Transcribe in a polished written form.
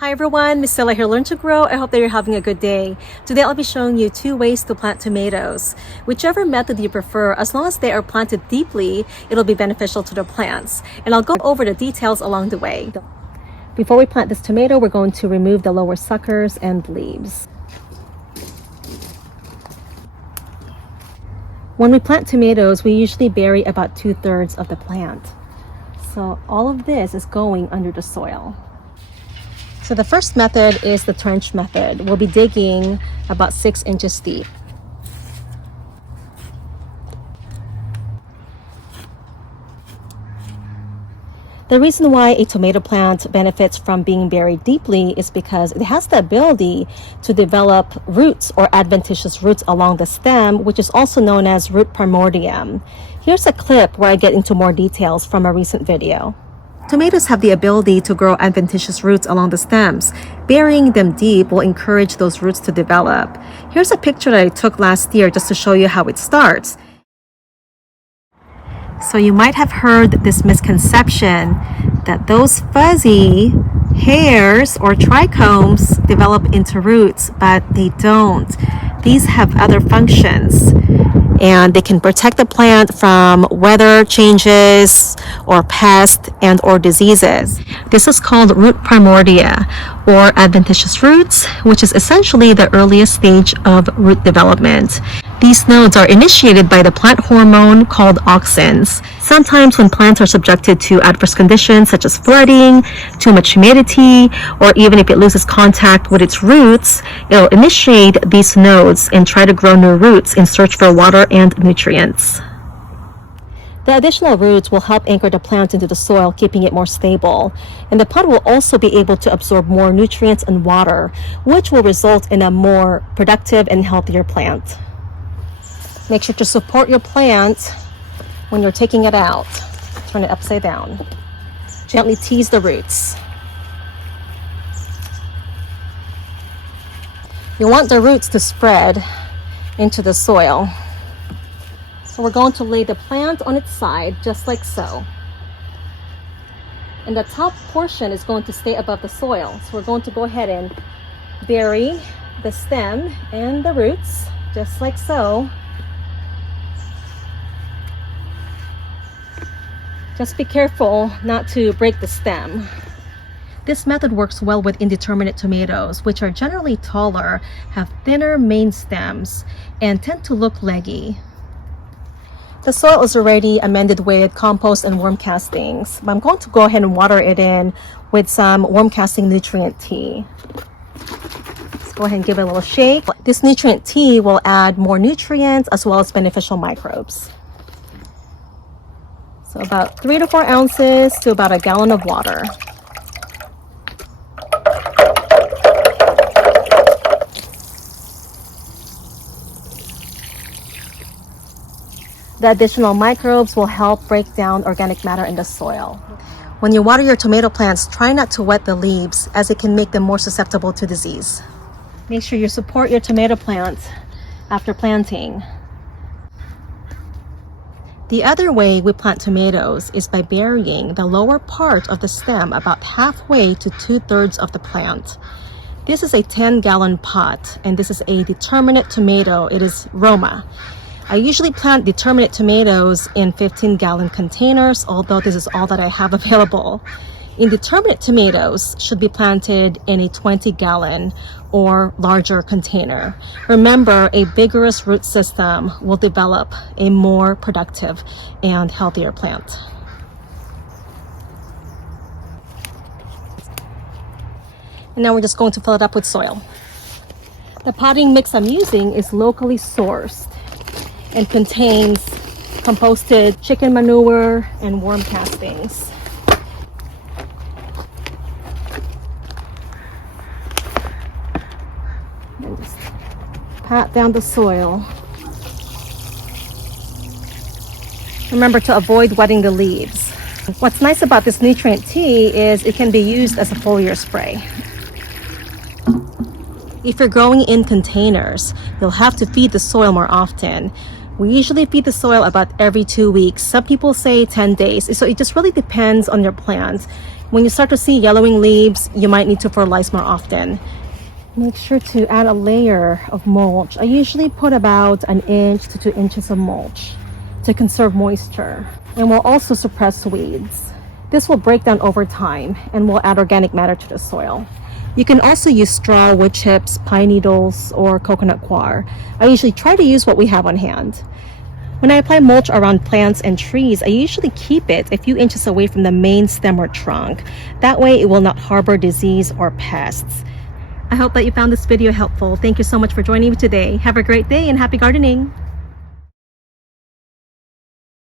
Hi everyone, Miss Stella here, Learn to Grow. I hope that you're having a good day. Today I'll be showing you 2 ways to plant tomatoes. Whichever method you prefer, as long as they are planted deeply, it'll be beneficial to the plants. And I'll go over the details along the way. Before we plant this tomato, we're going to remove the lower suckers and leaves. When we plant tomatoes, we usually bury about 2/3 of the plant. So all of this is going under the soil. So the first method is the trench method. We'll be digging about 6 inches deep. The reason why a tomato plant benefits from being buried deeply is because it has the ability to develop roots or adventitious roots along the stem, which is also known as root primordium. Here's a clip where I get into more details from a recent video. Tomatoes have the ability to grow adventitious roots along the stems. Burying them deep will encourage those roots to develop. Here's a picture that I took last year just to show you how it starts. So you might have heard this misconception that those fuzzy hairs or trichomes develop into roots, but they don't. These have other functions, and they can protect the plant from weather changes or pests and or diseases. This is called root primordia or adventitious roots, which is essentially the earliest stage of root development. These nodes are initiated by the plant hormone called auxins. Sometimes when plants are subjected to adverse conditions such as flooding, too much humidity, or even if it loses contact with its roots, it'll initiate these nodes and try to grow new roots in search for water and nutrients. The additional roots will help anchor the plant into the soil, keeping it more stable. And the plant will also be able to absorb more nutrients and water, which will result in a more productive and healthier plant. Make sure to support your plant when you're taking it out. Turn it upside down. Gently tease the roots. You want the roots to spread into the soil. So we're going to lay the plant on its side, just like so. And the top portion is going to stay above the soil. So we're going to go ahead and bury the stem and the roots, just like so. Just be careful not to break the stem. This method works well with indeterminate tomatoes, which are generally taller, have thinner main stems, and tend to look leggy. The soil is already amended with compost and worm castings. I'm going to go ahead and water it in with some worm casting nutrient tea. Let's go ahead and give it a little shake. This nutrient tea will add more nutrients as well as beneficial microbes. So about 3 to 4 ounces to about a gallon of water. The additional microbes will help break down organic matter in the soil. When you water your tomato plants, try not to wet the leaves as it can make them more susceptible to disease. Make sure you support your tomato plant after planting. The other way we plant tomatoes is by burying the lower part of the stem about halfway to 2/3 of the plant. This is a 10-gallon pot, and this is a determinate tomato. It is Roma. I usually plant determinate tomatoes in 15-gallon containers, although this is all that I have available. Indeterminate tomatoes should be planted in a 20-gallon or larger container. Remember, a vigorous root system will develop a more productive and healthier plant. And now we're just going to fill it up with soil. The potting mix I'm using is locally sourced and contains composted chicken manure and worm castings. And just pat down the soil. Remember to avoid wetting the leaves. What's nice about this nutrient tea is it can be used as a foliar spray. If you're growing in containers, you'll have to feed the soil more often. We usually feed the soil about every 2 weeks. Some people say 10 days. So it just really depends on your plant When you start to see yellowing leaves, you might need to fertilize more often. Make sure to add a layer of mulch. I usually put about 1 inch to 2 inches of mulch to conserve moisture, and will also suppress weeds. This will break down over time and will add organic matter to the soil. You can also use straw, wood chips, pine needles, or coconut coir. I usually try to use what we have on hand. When I apply mulch around plants and trees, I usually keep it a few inches away from the main stem or trunk. That way it will not harbor disease or pests. I hope that you found this video helpful. Thank you so much for joining me today. Have a great day and happy gardening!